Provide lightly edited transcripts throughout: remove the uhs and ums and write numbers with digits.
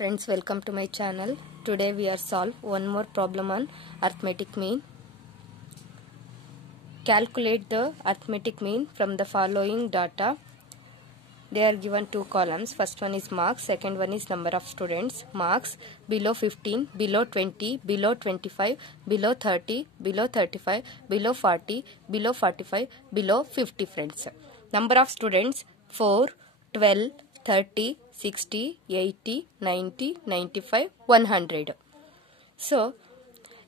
Friends, welcome to my channel. Today we are solve one more problem on arithmetic mean. Calculate the arithmetic mean from the following data. They are given two columns. First one is marks, second one is number of students. Marks below 15, below 20, below 25, below 30, below 35, below 40, below 45, below 50 friends. Number of students 4, 12, 30, 60, 80, 90, 95, 100. So,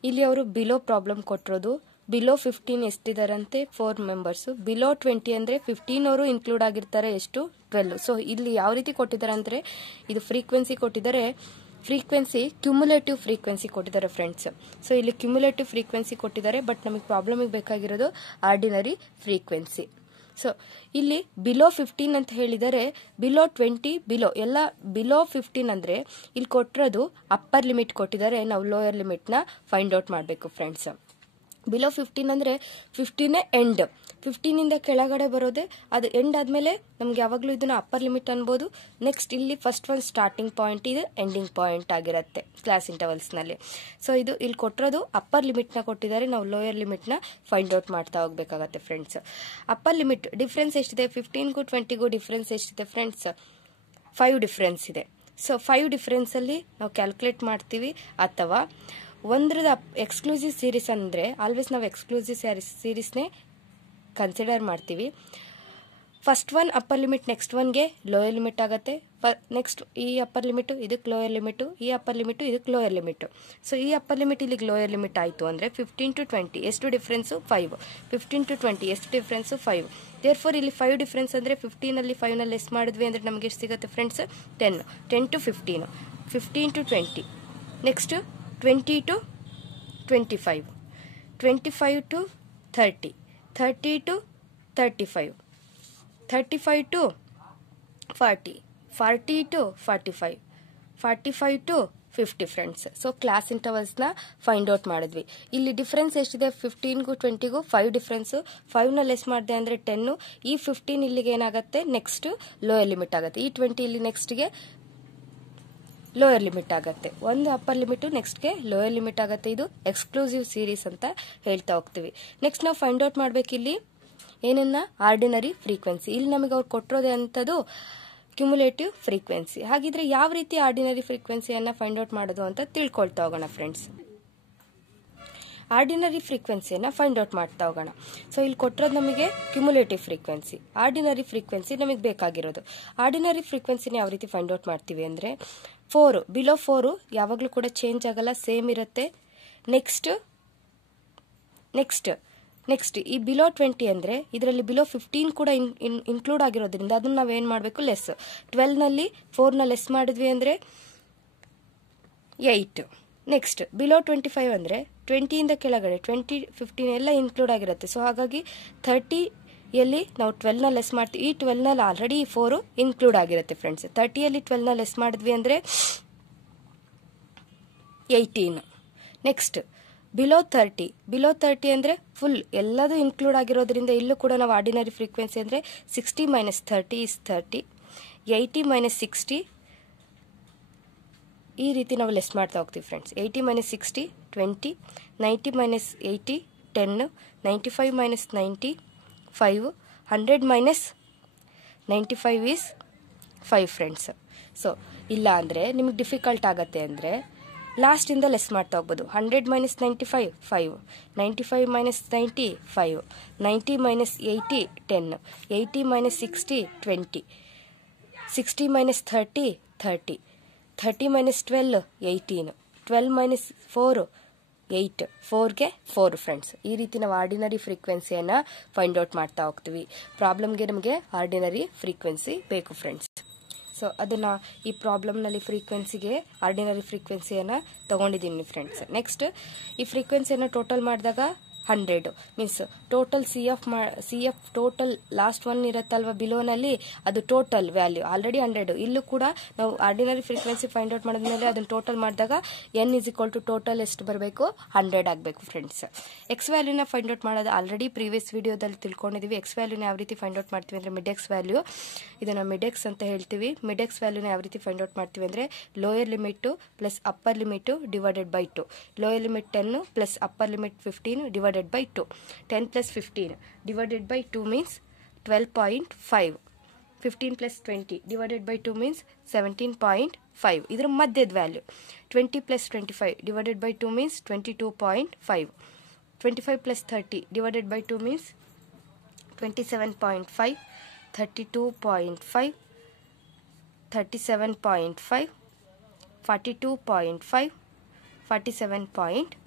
ಇಲ್ಲಿ ಅವರು below problem ಕೊಟ್ಟಿರೋದು below 15 ಎಷ್ಟಿದಾರಂತೆ 4 members, below 20 ಅಂದ್ರೆ 15 ಅವರು include ಆಗಿರ್ತಾರೆ, ಎಷ್ಟು 12. So ಇಲ್ಲಿ ಯಾವ ರೀತಿ ಕೊಟ್ಟಿದ್ದಾರೆ ಅಂದ್ರೆ ಇದು ಫ್ರೀಕ್ವೆನ್ಸಿ ಕೊಟ್ಟಿದ್ದಾರೆ, ಫ್ರೀಕ್ವೆನ್ಸಿ ಕ್ಯುಮುಲೇಟಿವ್ ಫ್ರೀಕ್ವೆನ್ಸಿ ಕೊಟ್ಟಿದ್ದಾರೆ ಫ್ರೆಂಡ್ಸ್. ಸೊ ಇಲ್ಲಿ ಕ್ಯುಮುಲೇಟಿವ್ ಫ್ರೀಕ್ವೆನ್ಸಿ ಕೊಟ್ಟಿದ್ದಾರೆ, ಬಟ್ ನಮಗೆ ಪ್ರಾಬ್ಲಮ್ ಬೇಕಾಗಿರೋದು ಆರ್ಡಿನರಿ ಫ್ರೀಕ್ವೆನ್ಸಿ. ಸೊ ಇಲ್ಲಿ ಬಿಲೋ 15 ಅಂತ ಹೇಳಿದರೆ ಬಿಲೋ 20 ಬಿಲೋ ಎಲ್ಲ ಬಿಲೋ 15 ಅಂದ್ರೆ ಇಲ್ಲಿ ಕೊಟ್ಟಿರೋದು ಅಪ್ಪರ್ ಲಿಮಿಟ್ ಕೊಟ್ಟಿದ್ದಾರೆ, ನಾವು ಲೋಯರ್ ಲಿಮಿಟ್ ನ ಫೈಂಡ್ ಔಟ್ ಮಾಡಬೇಕು ಫ್ರೆಂಡ್ಸ್. ಬಿಲೋ 15 ಅಂದ್ರೆ 15 ಎಂಡ್, 15 ಇಂದ ಕೆಳಗಡೆ ಬರೋದೆ ಅದು ಎಂಡ್ ಆದ್ಮೇಲೆ ನಮ್ಗೆ ಯಾವಾಗ್ಲೂ ಇದನ್ನ ಅಪ್ಪರ್ ಲಿಮಿಟ್ ಅನ್ಬೋದು. ನೆಕ್ಸ್ಟ್ ಇಲ್ಲಿ ಫಸ್ಟ್ ಒಂದು ಸ್ಟಾರ್ಟಿಂಗ್ ಪಾಯಿಂಟ್, ಇದು ಎಂಡಿಂಗ್ ಪಾಯಿಂಟ್ ಆಗಿರುತ್ತೆ ಕ್ಲಾಸ್ ಇಂಟರ್ವಲ್ಸ್ ನಲ್ಲಿ. ಸೊ ಇದು ಇಲ್ಲಿ ಕೊಟ್ಟಿರೋದು ಅಪ್ಪರ್ ಲಿಮಿಟ್ ನ ಕೊಟ್ಟಿದ್ದಾರೆ, ನಾವು ಲೋಯರ್ ಲಿಮಿಟ್ ನ ಫೈಂಡ್ ಔಟ್ ಮಾಡ್ತಾ ಹೋಗ್ಬೇಕಾಗತ್ತೆ ಫ್ರೆಂಡ್ಸ್. ಅಪ್ಪರ್ ಲಿಮಿಟ್ ಡಿಫ್ರೆನ್ಸ್ ಎಷ್ಟಿದೆ, 15ಗೂ 20ಗೂ ಡಿಫ್ರೆನ್ಸ್ ಎಷ್ಟಿದೆ ಫ್ರೆಂಡ್ಸ್, 5 ಡಿಫ್ರೆನ್ಸ್ ಇದೆ. ಸೊ 5 ಡಿಫ್ರೆನ್ಸ್ ಅಲ್ಲಿ ನಾವು ಕ್ಯಾಲ್ಕುಲೇಟ್ ಮಾಡ್ತೀವಿ, ಅಥವಾ ಒಂದ್ರದ ಎಕ್ಸ್ಕ್ಲೂಸಿವ್ ಸೀರೀಸ್ ಅಂದ್ರೆ ಆಲ್ವೇಸ್ ನಾವು ಎಕ್ಸ್ಕ್ಲೂಸಿವ್ ಸೀರೀಸ್ನೇ ಕನ್ಸಿಡರ್ ಮಾಡ್ತೀವಿ. First one upper limit, next ಒನ್ಗೆ lower limit ಆಗುತ್ತೆ. ನೆಕ್ಸ್ಟ್ ಈ ಅಪ್ಪರ್ ಲಿಮಿಟ್ ಇದಕ್ಕೆ ಲೋಯರ್ ಲಿಮಿಟ್, ಈ ಅಪ್ಪರ್ ಲಿಮಿಟ್ ಇದಕ್ಕೆ ಲೋಯರ್ ಲಿಮಿಟ್. ಸೊ ಈ ಅಪ್ಪರ್ ಲಿಮಿಟ್ ಇಲ್ಲಿಗೆ ಲೋಯರ್ ಲಿಮಿಟ್ ಆಯಿತು ಅಂದರೆ 15 to 20 ಎಷ್ಟು ಡಿಫ್ರೆನ್ಸು 5, 15 to 20 ಎಷ್ಟು ಡಿಫ್ರೆನ್ಸು 5. ದೇರ್ಫೋರ್ ಇಲ್ಲಿ 5 ಡಿಫ್ರೆನ್ಸ್ ಅಂದರೆ 15 ಅಲ್ಲಿ 5 ನಲ್ಲಿ ಲೆಸ್ ಮಾಡಿದ್ವಿ ಅಂದರೆ ನಮಗೆ ಎಷ್ಟು ಸಿಗುತ್ತೆ friends, 10, 10 to 15, 15 to 20, next 20 to 25, 25 to 30, 30 to 35, 35 to 40, 40 to 45, 45 to 50 friends. So class intervals ನ ಫೈಂಡ್ ಔಟ್ ಮಾಡಿದ್ವಿ. ಇಲ್ಲಿ ಡಿಫ್ರೆನ್ಸ್ ಎಷ್ಟಿದೆ, 15ಗೂ 20ಗೂ 5 ಡಿಫ್ರೆನ್ಸ್, 5 ನ ಲೆಸ್ ಮಾಡಿದೆ ಅಂದ್ರೆ 10, ಈ 15 ಇಲ್ಲಿಗೆ ಏನಾಗುತ್ತೆ ನೆಕ್ಸ್ಟ್ ಲೋಯರ್ ಲಿಮಿಟ್ ಆಗುತ್ತೆ, ಈ 20 ಇಲ್ಲಿ ನೆಕ್ಸ್ಟ್ಗೆ ಲೋಯರ್ ಲಿಮಿಟ್ ಆಗುತ್ತೆ, ಒಂದು ಅಪ್ಪರ್ ಲಿಮಿಟ್ ನೆಕ್ಸ್ಟ್ಗೆ ಲೋಯರ್ ಲಿಮಿಟ್ ಆಗುತ್ತೆ. ಇದು ಎಕ್ಸ್ಕ್ಲೂಸಿವ್ ಸೀರೀಸ್ ಅಂತ ಹೇಳ್ತಾ ಹೋಗ್ತೀವಿ. ನೆಕ್ಸ್ಟ್ ನಾವು ಫೈಂಡ್ ಔಟ್ ಮಾಡ್ಬೇಕಿಲ್ಲಿ ಏನನ್ನ, ಆರ್ಡಿನರಿ ಫ್ರೀಕ್ವೆನ್ಸಿ. ಇಲ್ಲಿ ನಮಗೆ ಅವ್ರು ಕೊಟ್ಟಿರೋದೇ ಅಂತದ್ದು ಕ್ಯುಮುಲೇಟಿವ್ ಫ್ರೀಕ್ವೆನ್ಸಿ. ಹಾಗಿದ್ರೆ ಯಾವ ರೀತಿ ಆರ್ಡಿನರಿ ಫ್ರೀಕ್ವೆನ್ಸಿಯನ್ನ ಫೈಂಡ್ ಔಟ್ ಮಾಡೋದು ಅಂತ ತಿಳ್ಕೊಳ್ತಾ ಹೋಗೋಣ ಫ್ರೆಂಡ್ಸ್. ಆರ್ಡಿನರಿ ಫ್ರೀಕ್ವೆನ್ಸಿಯನ್ನ ಫೈಂಡ್ ಔಟ್ ಮಾಡ್ತಾ ಹೋಗೋಣ. ಸೊ ಇಲ್ಲಿ ಕೊಟ್ಟಿರೋದು ನಮಗೆ ಕ್ಯುಮುಲೇಟಿವ್ ಫ್ರೀಕ್ವೆನ್ಸಿ, ಆರ್ಡಿನರಿ ಫ್ರೀಕ್ವೆನ್ಸಿ ನಮಗೆ ಬೇಕಾಗಿರೋದು. ಆರ್ಡಿನರಿ ಫ್ರೀಕ್ವೆನ್ಸಿನ ಯಾವ ರೀತಿ ಫೈಂಡ್ ಔಟ್ ಮಾಡ್ತೀವಿ ಅಂದ್ರೆ 4 ಬಿಲೋ 4 ಯಾವಾಗಲೂ ಕೂಡ ಚೇಂಜ್ ಆಗಲ್ಲ, ಸೇಮ್ ಇರುತ್ತೆ. ನೆಕ್ಸ್ಟ್ ಈ ಬಿಲೋ 20 ಅಂದ್ರೆ ಇದರಲ್ಲಿ ಬಿಲೋ 15 ಕೂಡ ಇನ್ಕ್ಲೂಡ್ ಆಗಿರೋದ್ರಿಂದ ಅದನ್ನ ನಾವೇನ್ ಮಾಡಬೇಕು, ಲೆಸ್. 12 ನಲ್ಲಿ 4 ನ ಲೆಸ್ ಮಾಡಿದ್ವಿ ಅಂದ್ರೆ 8. ನೆಕ್ಸ್ಟ್ ಬಿಲೋ 25 ಅಂದ್ರೆ 20 ಇಂದ ಕೆಳಗಡೆ 20, 15 ಎಲ್ಲ ಇನ್ಕ್ಲೂಡ್ ಆಗಿರುತ್ತೆ. ಸೊ ಹಾಗಾಗಿ 30 ಯಲ್ಲಿ ನಾವು 12 ನ ಲೆಸ್ ಮಾಡ್ತೀವಿ, ಈ 12 ನಲ್ಲಿ ಆಲ್ರೆಡಿ 4 ಇನ್ಕ್ಲೂಡ್ ಆಗಿರುತ್ತೆ ಫ್ರೆಂಡ್ಸ್. 30 ಯಲ್ಲಿ 12 ನ ಲೆಸ್ ಮಾಡಿದ್ವಿ ಅಂದ್ರೆ 18. ನೆಕ್ಸ್ಟ್ ಬಿಲೋ 30 ಅಂದ್ರೆ ಫುಲ್ ಎಲ್ಲದೂ ಇನ್ಕ್ಲೂಡ್ ಆಗಿರೋದ್ರಿಂದ ಇಲ್ಲೂ ಕೂಡ ನಾವು ಆರ್ಡಿನರಿ ಫ್ರೀಕ್ವೆನ್ಸಿ ಅಂದ್ರೆ 60 minus 30 is 30, 80 minus 60, ಈ ರೀತಿ ನಾವು ಲೆಸ್ ಮಾಡ್ತಾ ಹೋಗ್ತೀವಿ friends. 80 minus 60 20, 90 minus 80 10, 95 minus 90 5, 100 minus 95 is 5 friends. So ಇಲ್ಲ ಅಂದರೆ ನಿಮಗೆ ಡಿಫಿಕಲ್ಟ್ ಆಗತ್ತೆ ಅಂದರೆ ಲಾಸ್ಟಿಂದ ಲೆಸ್ ಮಾಡ್ತಾ ಹೋಗ್ಬೋದು. 100 minus 95 5, 95 minus 90 5, 90 minus 80 10, 80 minus 60 20, 60 minus 30 30, 30 minus 12 18, 12 minus 4 8, 4ಗೆ 4 friends. ಈ ರೀತಿ ನಾವು ಆರ್ಡಿನರಿ ಫ್ರೀಕ್ವೆನ್ಸಿಯನ್ನ ಫೈಂಡ್ ಔಟ್ ಮಾಡ್ತಾ ಹೋಗ್ತೀವಿ. ಪ್ರಾಬ್ಲಮ್ಗೆ ನಮಗೆ ಆರ್ಡಿನರಿ ಫ್ರೀಕ್ವೆನ್ಸಿ ಬೇಕು ಫ್ರೆಂಡ್ಸ್. ಸೊ ಅದನ್ನ ಈ ಪ್ರಾಬ್ಲಮ್ನಲ್ಲಿ ಫ್ರೀಕ್ವೆನ್ಸಿಗೆ ಆರ್ಡಿನರಿ ಫ್ರೀಕ್ವೆನ್ಸಿಯನ್ನ ತಗೊಂಡಿದ್ದೀನಿ ಫ್ರೆಂಡ್ಸ್. ನೆಕ್ಸ್ಟ್ ಈ ಫ್ರೀಕ್ವೆನ್ಸಿಯನ್ನ ಟೋಟಲ್ ಮಾಡಿದಾಗ 100 means total C F total last one ಇರುತ್ತಲ್ವ ಬಿಲೋನಲ್ಲಿ ಅದು ಟೋಟಲ್ ವ್ಯಾಲ್ಯೂ ಆಲ್ರೆಡಿ 100. ಇಲ್ಲೂ ಕೂಡ ನಾವು ಆರ್ಡಿನರಿ ಫ್ರೀಕ್ವೆನ್ಸಿ ಫೈಂಡ್ ಔಟ್ ಮಾಡಿದ್ಮೇಲೆ ಅದನ್ನ ಟೋಟಲ್ ಮಾಡಿದಾಗ n is equal to total ಎಷ್ಟು ಬರಬೇಕು 100 ಆಗಬೇಕು ಫ್ರೆಂಡ್ಸ್. ಎಕ್ಸ್ ವ್ಯಾಲ್ಯೂನ ಫೈಂಡ್ ಔಟ್ ಮಾಡೋದು ಆಲ್ರೆಡಿ ಪ್ರೀವಿಯಸ್ ವಿಡಿಯೋದಲ್ಲಿ ತಿಳ್ಕೊಂಡಿದ್ದೀವಿ. ಎಕ್ಸ್ ವ್ಯಾಲ್ಯೂನ ಯಾವ ರೀತಿ ಫೈಂಡ್ ಔಟ್ ಮಾಡ್ತೀವಿ ಅಂದರೆ ಮಿಡ್ ಎಕ್ಸ್ ವ್ಯಾಲ್ಯೂ, ಇದನ್ನು ಮಿಡ್ ಎಕ್ಸ್ ಅಂತ ಹೇಳ್ತೀವಿ. ಮಿಡ್ ಎಕ್ಸ್ ವ್ಯಾಲ್ಯೂನ ಯಾವ ರೀತಿ ಫೈಂಡ್ ಔಟ್ ಮಾಡ್ತೀವಿ ಅಂದರೆ lower limit plus upper limit divided by 2. Lower limit 10 plus upper limit 15 divided by 2. 10 plus 15 divided by 2 means 12.5. 15 plus 20 divided by 2 means 17.5. ಇದರ ಮಧ್ಯದ value. 20 plus 25 divided by 2 means 22.5. 25 plus 30 divided by 2 means 27.5. 32.5. 37.5. 42.5. 47.5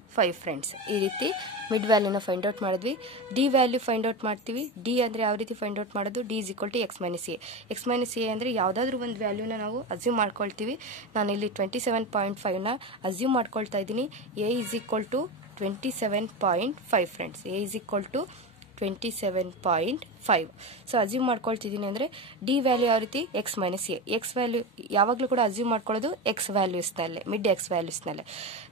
friends. ಈ ರೀತಿ mid ವ್ಯಾಲ್ಯೂನ find out ಮಾಡಿದ್ವಿ. D value find out ಮಾಡ್ತೀವಿ. D ಅಂದರೆ ಯಾವ ರೀತಿ ಫೈಂಡ್ ಔಟ್ ಮಾಡೋದು, d is equal to x minus A. X minus a ಅಂದರೆ ಯಾವುದಾದ್ರೂ ಒಂದು ವ್ಯಾಲ್ಯೂನ ನಾವು ಅಸ್ಯೂಮ್ ಮಾಡ್ಕೊಳ್ತೀವಿ. ನಾನು ಇಲ್ಲಿ 27.5ನ ಅಸ್ಯೂಮ್ ಮಾಡ್ಕೊಳ್ತಾ ಇದ್ದೀನಿ. A is equal to 27.5 friends. A is equal to 27.5. So assume ಮಾಡ್ಕೊಳ್ತಿದ್ದೀನಿ ಅಂದರೆ ಡಿ ವ್ಯಾಲ್ಯೂ ಯಾವ ರೀತಿ X minus A. X value ಯಾವಾಗಲೂ ಕೂಡ ಅಸ್ಯೂಮ್ ಮಾಡ್ಕೊಳ್ಳೋದು ಎಕ್ಸ್ ವ್ಯಾಲ್ಯೂಸ್ನಲ್ಲೇ, ಮಿಡ್ ಎಕ್ಸ್ ವ್ಯಾಲ್ಯೂಸ್ನಲ್ಲೇ.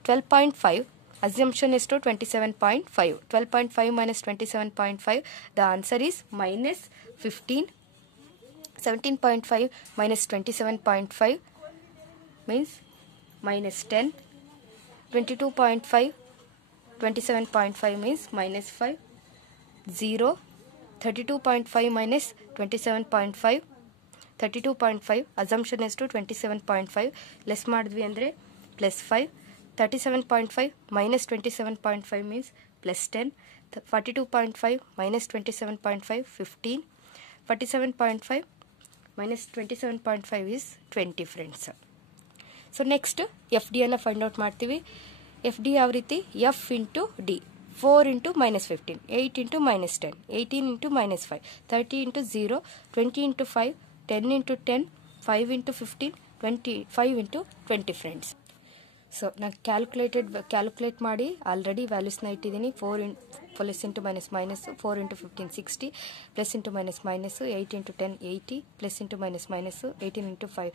12.5 ಅಸ್ಯೂಮ್ಷನ್ ಎಷ್ಟು 27.5. 12.5 minus 27.5, the answer is minus 15. 17.5 minus 27.5 means minus 10. 22.5 27.5 means minus 5. 0. 32.5 minus 27.5. 32.5 assumption is to 27.5 less ಮಾಡಿದ್ವಿ ಅಂದರೆ plus 5. 37.5 minus 27.5 means plus 10. 42.5 minus 27.5 15. 47.5 minus 27.5 is 20 friends. So next FD ಅನ್ನು find out ಮಾಡ್ತೀವಿ. FD ಯಾವ ರೀತಿ F into D. 4 into minus 15, 8 into minus 10, 18 into minus 5, 30 into 0, 20 into 5, 10 into 10, 5 into 15, 25 into 20 friends. So ನಾನು calculate ಮಾಡಿ already ವ್ಯಾಲ್ಯೂಸ್ನ ಇಟ್ಟಿದ್ದೀನಿ. 4 plus into minus minus, 4 into 15 60, plus into minus minus, 8 into 10 80, plus into minus minus, 18 into 5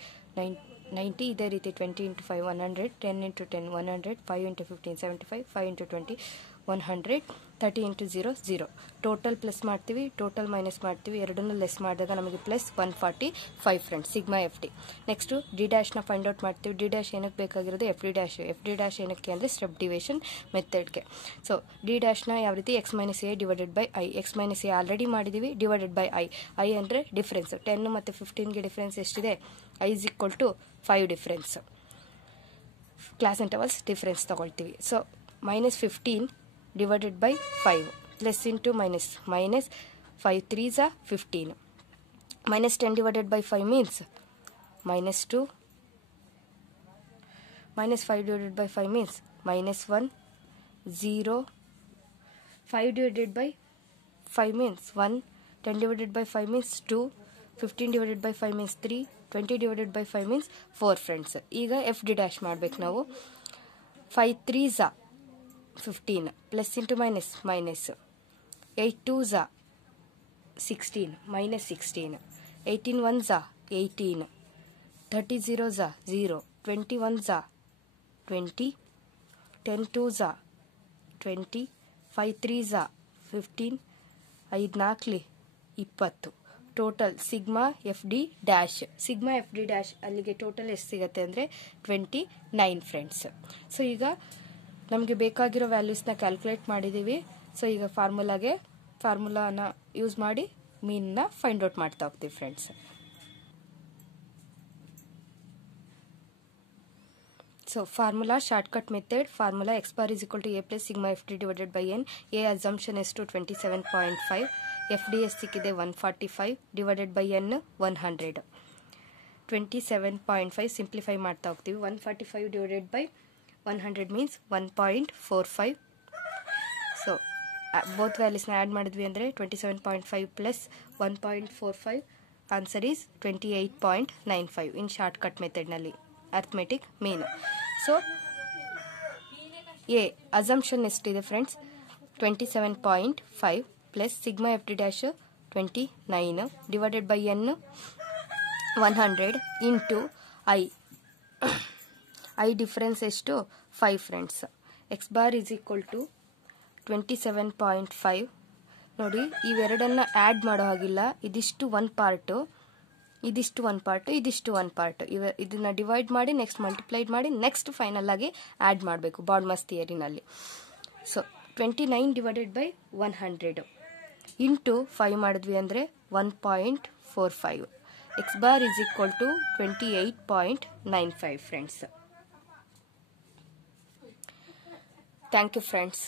90, ಇದೇ ರೀತಿ 20 into 5 100, 10 into 10 100, 5 into 15 75, 5 into 20 100, 30 into 0 0. Total plus ಮಾಡ್ತೀವಿ, total minus ಮಾಡ್ತೀವಿ, ಎರಡನ್ನೂ less ಮಾಡಿದಾಗ ನಮಗೆ plus 145 friends sigma F D. Next D ಡ್ಯಾಶ್ನ find out ಮಾಡ್ತೀವಿ. D dash ಏನಕ್ಕೆ ಬೇಕಾಗಿರೋದು F D dash. F D dash ಏನಕ್ಕೆ ಅಂದರೆ ಸ್ಟೆಪ್ ಡಿವಿಷನ್ ಮೆಥಡ್ಗೆ. ಸೊ ಡಿ ಡ್ಯಾಶ್ನ ಯಾವ ರೀತಿ X minus A divided by I. X minus A already ಮಾಡಿದ್ದೀವಿ, ಡಿವೈಡೆಡ್ ಬೈ ಐ. ಐ ಅಂದರೆ ಡಿಫ್ರೆನ್ಸ್. 10 ಮತ್ತು 15ಗೆ ಡಿಫ್ರೆನ್ಸ್ ಎಷ್ಟಿದೆ, I is equal to 5 difference. Class intervals difference ತಗೊಳ್ತೀವಿ. So minus 15 divided by 5, plus into minus, minus 5 3s are 15. Minus 10 divided by 5 means minus 2. Minus 5 divided by 5 means minus 1, 0. 5 divided by 5 means 1. 10 divided by 5 means 2. 15 divided by 5 means 3. 20 divided by 5 means 4 friends. ಈಗ F D dash ಮಾಡ್ಬೇಕು ನಾವು. 5 3s are 15, plus into minus minus, 8 2s are 16, minus 16, 18 1s are 18, 30 zeros are 0, 20 1s are 20, 10 2s are 20, 5 3s are 15, 5 4 20. Total sigma F D dash. Sigma F D dash ಅಲ್ಲಿಗೆ total ಎಷ್ಟು ಸಿಗುತ್ತೆ ಅಂದರೆ 29 friends. So ಈಗ ನಮಗೆ ಬೇಕಾಗಿರೋ ವ್ಯಾಲ್ಯೂಸ್ನ calculate ಮಾಡಿದ್ದೀವಿ. So ಈಗ ಫಾರ್ಮುಲಾನ use ಮಾಡಿ ಮೀನ್ನ ಫೈಂಡ್ ಔಟ್ ಮಾಡ್ತಾ ಹೋಗ್ತೀವಿ friends. So formula shortcut method. Formula x bar is equal to a plus sigma F d divided by n. A assumption ಎಷ್ಟು 27.5, ಎಫ್ ಡಿ ಎಸ್ ಸಿಕ್ಕಿದೆ 145 ಡಿವೈಡೆಡ್ ಬೈ ಎನ್ 100. 27.5 ಸಿಂಪ್ಲಿಫೈ ಮಾಡ್ತಾ ಹೋಗ್ತೀವಿ. 145 divided by 100 means 1.45. So both ವ್ಯಾಲ್ಯೂಸ್ನ add ಮಾಡಿದ್ವಿ ಅಂದರೆ 27.5 plus 1.45, answer is 28.95 in shortcut ಮೆಥಡ್ನಲ್ಲಿ arithmetic mean. So A assumption ಎಷ್ಟಿದೆ friends, 27.5 plus sigma ft dash 29 divided by n 100 into I difference ಎಷ್ಟು 5 friends. x bar is equal to 27.5. ನೋಡಿ ಇವೆರಡನ್ನ add ಮಾಡೋ ಹಾಗಿಲ್ಲ. ಇದಿಷ್ಟು ಒಂದು ಪಾರ್ಟು, ಇದಿಷ್ಟು ಒಂದು ಪಾರ್ಟು, ಇದಿಷ್ಟು ಒಂದು ಪಾರ್ಟು. ಇದನ್ನ ಡಿವೈಡ್ ಮಾಡಿ ನೆಕ್ಸ್ಟ್ ಮಲ್ಟಿಪ್ಲೈಡ್ ಮಾಡಿ ನೆಕ್ಸ್ಟ್ ಫೈನಲ್ ಆಗಿ ಆ್ಯಡ್ ಮಾಡಬೇಕು ಬಾಡ್ಮಸ್ ಥಿಯರಿನಲ್ಲಿ. ಸೊ 29 ಡಿವೈಡೆಡ್ ಬೈ 100 ಇಂಟು 5 ಮಾಡಿದ್ವಿ ಅಂದರೆ 1.45. x bar is equal to 28.95 friends. Thank you friends.